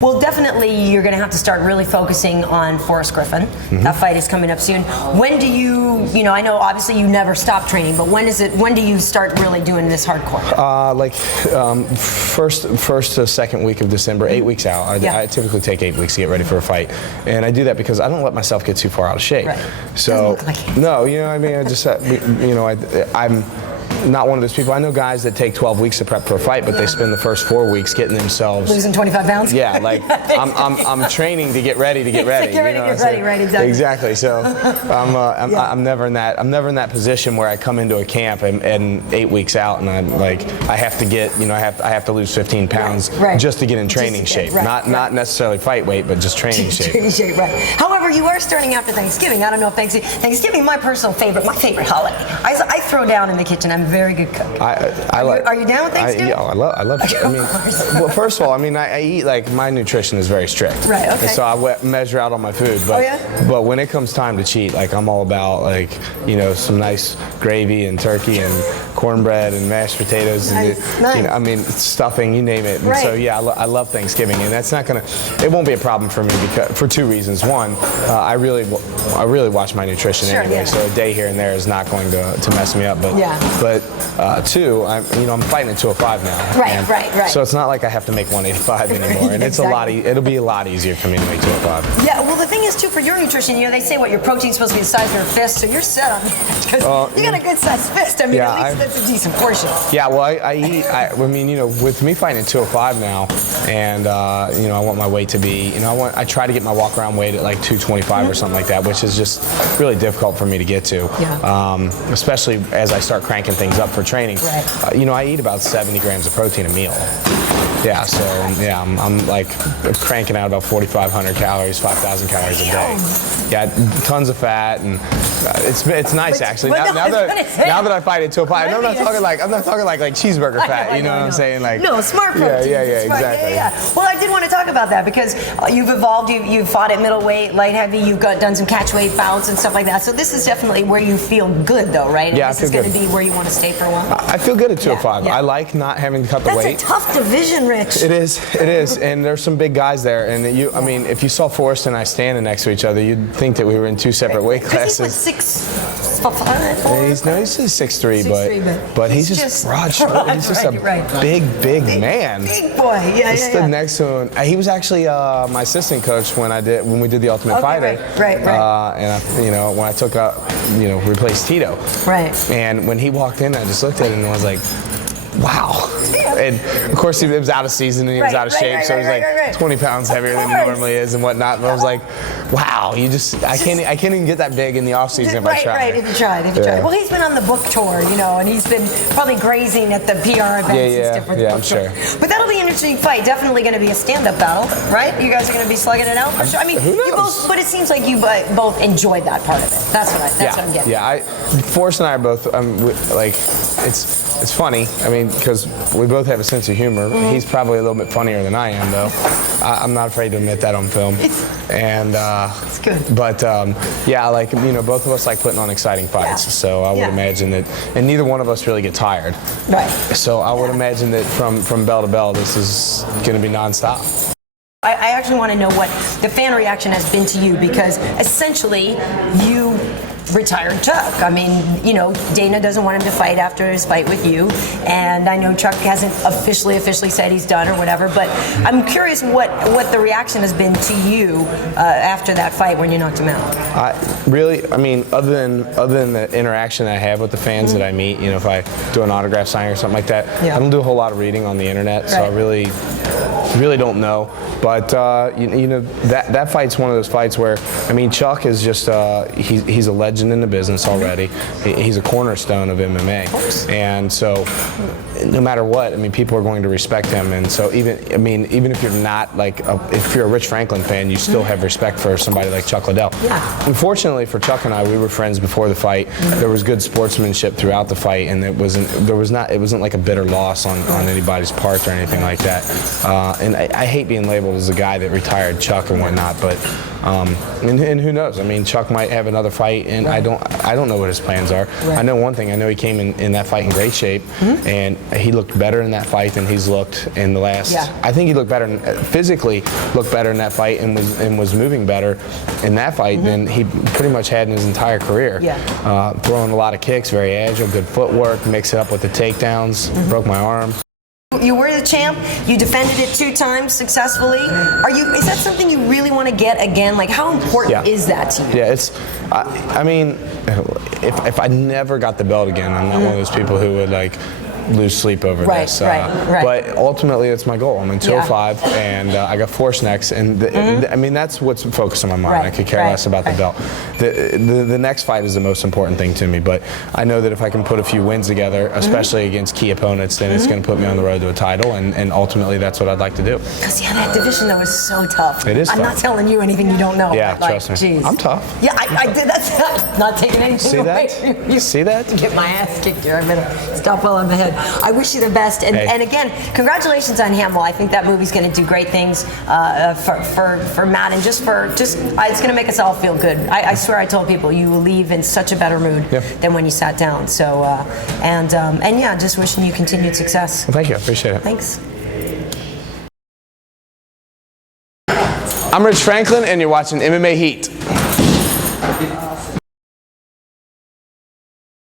Well, definitely you're going to have to start really focusing on Forrest Griffin. That fight is coming up soon. When do you I know obviously you never stop training, but when do you start really doing this hardcore? First to second week of December, 8 weeks out. I typically take 8 weeks to get ready for a fight. And I do that because I don't let myself get too far out of shape. Right. So, doesn't look like it. no, I just, I'm not one of those people. I know guys that take 12 weeks to prep for a fight, but they spend the first 4 weeks getting themselves losing 25 pounds. Yeah, like I'm training to get ready to get ready. Right, exactly. Exactly. So I'm never in that position where I come into a camp and 8 weeks out and I'm like I have to get I have to lose 15 pounds just to get in training shape. Not necessarily fight weight, but just training shape. Training shape, right. However, you are starting after Thanksgiving. I don't know if Thanksgiving, my favorite holiday. I throw down in the kitchen. I'm a very good cook. Are you down with Thanksgiving? I love it. Well, first of all, I eat my nutrition is very strict. Right. Okay. So I measure out on my food. But, but when it comes time to cheat, I'm all about some nice gravy and turkey and cornbread and mashed potatoes and stuffing, you name it. And so I love Thanksgiving, and that's it won't be a problem for me for two reasons. One, I really watch my nutrition anyway, so a day here and there is not going to mess me up. But two, I'm fighting at 205 now. Right. So it's not like I have to make 185 anymore, and it's it'll be a lot easier for me to make 205. Yeah, well the thing is too, for your nutrition, they say your protein's supposed to be the size of your fist, so you're set on that because you got a good sized fist. At least that's a decent portion. Yeah, well I eat. With me fighting at 205 now, and I want my weight to be, I try to get my walk around weight at 225 or something like that, which is just really difficult for me to get to. Especially as I start cranking things up for training. I eat about 70 grams of protein a meal. Yeah, so I'm cranking out about 4,500 calories, 5,000 calories a day. Yeah, tons of fat, and it's nice actually. Now that I fight at 205, I'm not talking like cheeseburger fat. You know what I'm saying? No, smart protein. Yeah, exactly. Yeah. Well, I did want to talk about that because you've evolved. You've fought at middleweight, light heavy. You've done some catch weight bouts and stuff like that. So this is definitely where you feel good, though, right? And this is going to be where you want to stay for a while. I feel good at 205. I like not having to cut the weight. That's a tough division, Rich. It is, and there's some big guys there. And if you saw Forrest and I standing next to each other, you'd think that we were in two separate weight classes. He's 6'5". He's 6'3", but he's just broad shouldered. He's just a big man. Big boy. I stood next to him. He was actually my assistant coach when we did the Ultimate Fighter. Right. And when I took replaced Tito. Right. And when he walked in, I just looked at him and I was like, wow. And of course, he was out of season and he was out of shape, so he was 20 pounds heavier than he normally is and whatnot. But I was like, wow, I can't even get that big in the off season if I try. Right, if you tried. Well, he's been on the book tour, and he's been probably grazing at the PR events and stuff with the book tour. Sure. But that'll be an interesting fight. Definitely going to be a stand-up battle, right? You guys are going to be slugging it out for sure. Who knows? But it seems like you both enjoyed that part of it. That's what I'm getting. Yeah, Forrest and I are both it's funny. because we both have a sense of humor. He's probably a little bit funnier than I am, though. I'm not afraid to admit that on film. And it's good. But both of us like putting on exciting fights. Yeah. So I would imagine that, and neither one of us really get tired. Right. So I would imagine that from bell to bell, this is going to be nonstop. I actually want to know what the fan reaction has been to you, because essentially you retired Chuck. Dana doesn't want him to fight after his fight with you, and I know Chuck hasn't officially said he's done or whatever, but I'm curious what the reaction has been to you after that fight when you knocked him out. Other than the interaction I have with the fans that I meet, if I do an autograph signing or something like that, I don't do a whole lot of reading on the internet, so I really don't know. But that fight's one of those fights where Chuck is just he's a legend in the business already. He's a cornerstone of MMA, and so no matter what, people are going to respect him. And so even if you're not if you're a Rich Franklin fan, you still have respect for somebody like Chuck Liddell. Unfortunately for Chuck and I, we were friends before the fight. There was good sportsmanship throughout the fight, and it wasn't like a bitter loss on anybody's part or anything like that. And I hate being labeled as a guy that retired Chuck and whatnot, but And who knows? I mean, Chuck might have another fight, and I don't know what his plans are. I know one thing. I know he came in that fight in great shape, and he looked better in that fight than he's looked in the last. I think he looked better, physically looked better in that fight, and was moving better in that fight than he pretty much had in his entire career. Throwing a lot of kicks, very agile, good footwork, mix it up with the takedowns, broke my arm. You were the champ. You defended it 2 times successfully. Is that something you really want to get again? Like, how important is that to you? Yeah, I mean, if I never got the belt again, I'm not one of those people who would like lose sleep over this. Right. But ultimately, it's my goal. I'm in 205, and I got Forrest next, and I mean that's what's focused on my mind. I could care less about the belt. The next fight is the most important thing to me. But I know that if I can put a few wins together, especially against key opponents, then it's going to put me on the road to a title, and ultimately that's what I'd like to do. Because that division though is so tough. It is. I'm not telling you anything you don't know. Yeah, but, trust me. Geez. I'm tough. Yeah, I did. That's not taking anything away from you. You see that? Get my ass kicked here. I'm gonna stop while I'm ahead. I wish you the best, and again, congratulations on Hamill. I think that movie's going to do great things for Matt, and just it's going to make us all feel good. I swear, I told people you will leave in such a better mood than when you sat down. So, and yeah, just wishing you continued success. Well, thank you. I appreciate it. Thanks. I'm Rich Franklin, and you're watching MMA Heat.